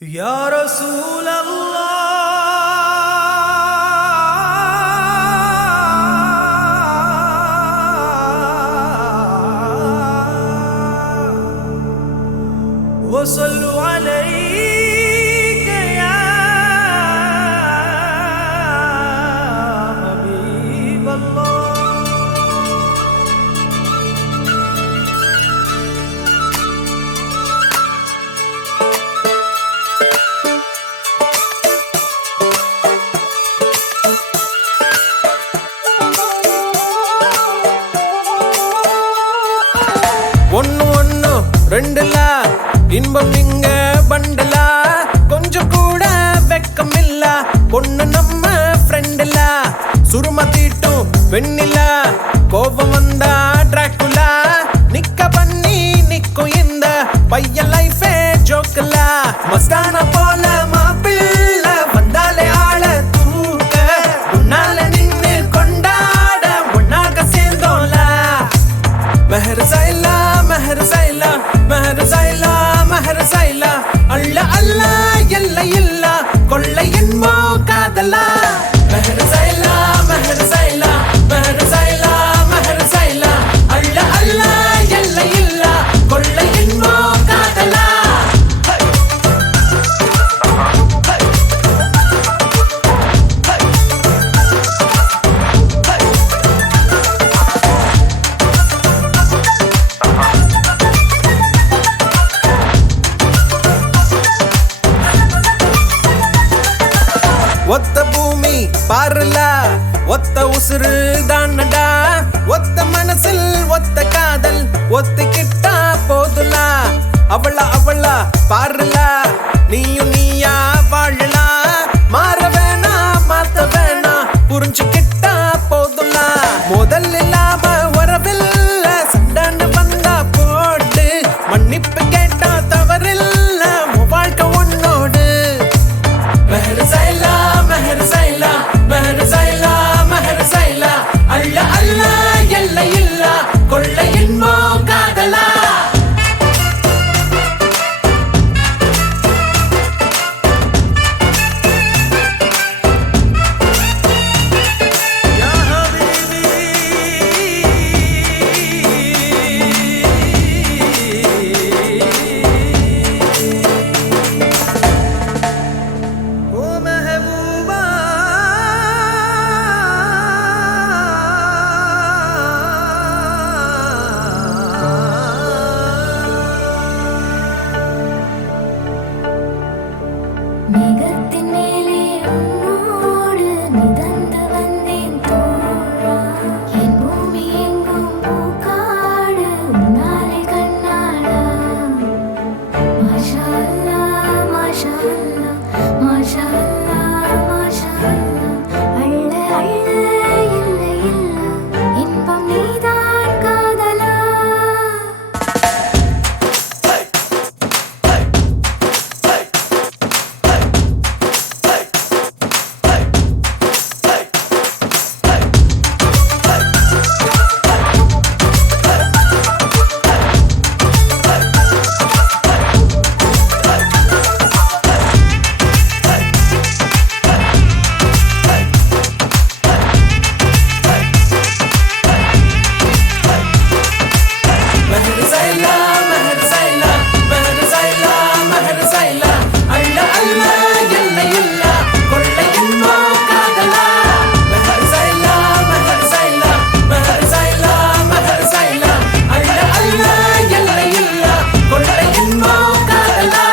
يا رسول الله وصلوا عليك يا حبيب الله. ஒன்னு ஒன்னு ரெண்டுல இன்பம் இங்க பண்டலா, கொஞ்சம் கூட வெக்கம் இல்ல பொண்ணு நம்ம ஃப்ரெண்டுல. சுரும தீட்டும் வெண்ணில கோபம் வந்தா டிராக்குலா, நிக்க பண்ணி நிக்கும் இந்த பையன் லைஃபே ஜோக்கல. மஸ்தான போல மாப்பிள்ள வந்தாலே ஆள தூக்க, உன்னால நின்னு கொண்டாட உன்னாக சேர்ந்தோல. மெஹர் சைலா மெஹர் சைலா மெஹர் சைலா மெஹர் சைலா, அல்ல அல்ல எல்லை இல்ல கொள்ளை என்போ காதலா. மெஹர் சைலா மெஹர் சைலா மெஹர் சைலா மெஹர் சைலா, அல்ல அல்ல எல்லை இல்ல கொள்ளை என்போ காதலா. ஒத்த பூமி பாருல ஒத்த உசுறு தானடா, ஒத்த மனசில் ஒத்த காதல் ஒத்துக்கிட்டா போதுலா. அவளா அவளா பாருல நீயும் நீயா வாழலாம், மாற வேணா மாத்த வேணா புரிஞ்சுக்கிட்டா போதுலா. முதல் இல்லாம உறவில்ல சண்டான வந்தா போட்டு, மன்னிப்பு கேட்டா தவறில்ல உன் வாழ்க்கை உன்னோடு. மெஹர் சைலா மெஹர் சைலா மெஹர் சைலா மெஹர் சைலா, அல்ல அல்ல எல்லை இல்ல கொள்ளை என்போ காதலா. யா ஹபீபி ஓ மெஹபூபா, மேகத்தின் மேலே உன்னோடு மிதந்து வந்தேன் தோழா, என் பூமி எங்கும் பூக்காடு உன்னாலே கண்ணாடா. மாஷா அல்லாஹ் மாஷா அல்லாஹ் மாஷா அல்லாஹ் மாஷா அல்லாஹ், அள்ள அள்ள இல்லை இல்ல இன்பம் நீதான் காதலா. மெஹர் சைலா மெஹர் சைலா மெஹர் சைலா மெஹர் சைலா, அல்ல அல்ல எல்லை இல்ல கொள்ளை என்போ காதலா. மெஹர் சைலா மெஹர் சைலா மெஹர் சைலா மெஹர் சைலா, அல்ல அல்ல எல்லை இல்ல கொள்ளை என்போ காதலா.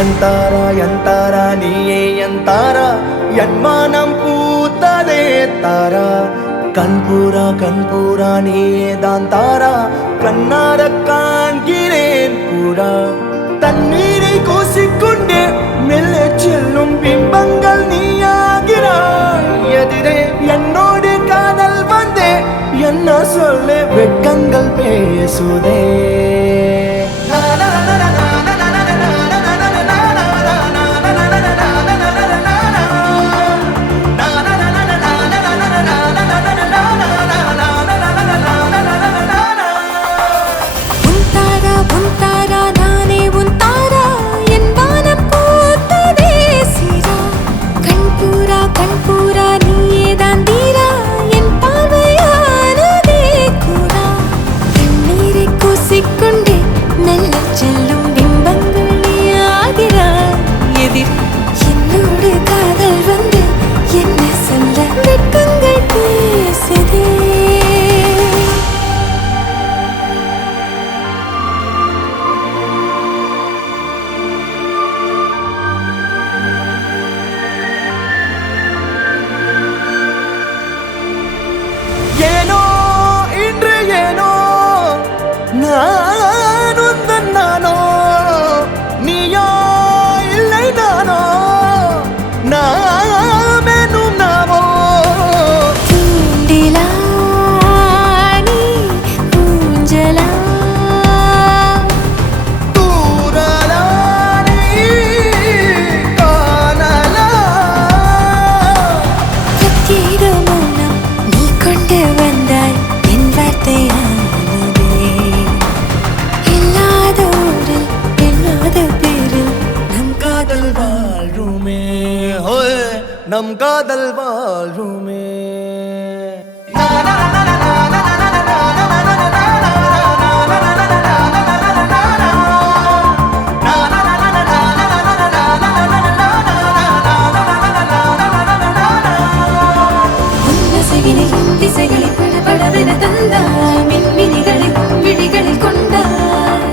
ಎಂತಾರ ಎಂತಾರ ನೀಯೇ ಎಂತಾರ ಎನ್ಮಾನಂ ಪೂತದೆ தாரா கண்பூரா நீயே தான் தாரா கண்ணார காண்கிறேன் பூரா தண்ணீரை கூசிக்கொண்டே மெல்ல செல்லும் பிம்பங்கள் நீயாகிறாய் எதிரே என்னோடு காதல் வந்தே என்ன சொல்ல வெட்கங்கள் பேசுதே ஏனோ இன்று ஏனோ நான் உந்தன் நானோ நீயோ இல்லை நானோ நாமெனும் நாமோ தூண்டிலா நீ ஊஞ்சலா தூரலா நீ காணலா பிரத்யேக மௌனம் நீ கொண்டு வந்தாய் என் வார்த்தையானதே இல்லாத ஊரில் இல்லாத பேரில் நம் காதல் வாழ்வுமே ஹோய் நம் காதல் வாழ்வுமே உன்னசையினையும் திசைகளை படபடவென தந்தாய் மின்மினிகளை விழிகளில் கொண்டாய்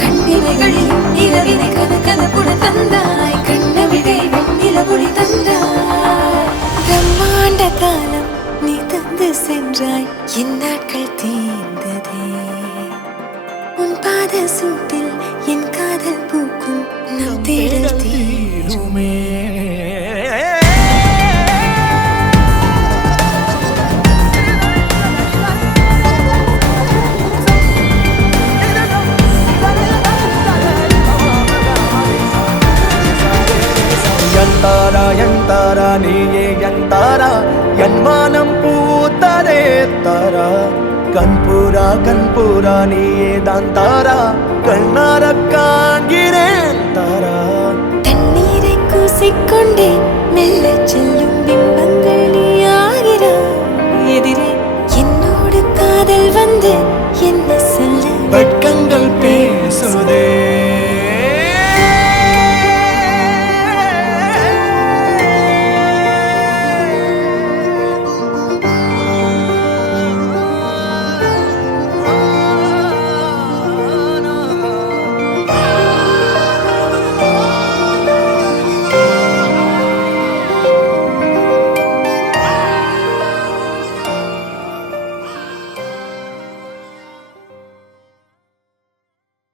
கண்ணிமைகளிலும் இரவினை கதகதப்புட தந்தாய் கண்ணவிழை வெண்ணில ஒளி தந்தாய் பிரம்மாண்ட காலம் நீ தந்து சென்றாய் என் நாட்கள் தீர்ந்ததே உன் பாத சூட்டில் என் காதல் பூக்கும் நம் தேடல் தீருமே எந்தாரா நீயே எந்தாரா என் மானம் பூத்ததே தாரா கண்பூரா நீயே தான் தாரா கண்ணார காண்கிறேன் தாரா தண்ணீரை கூசிக்கொண்டே மெல்ல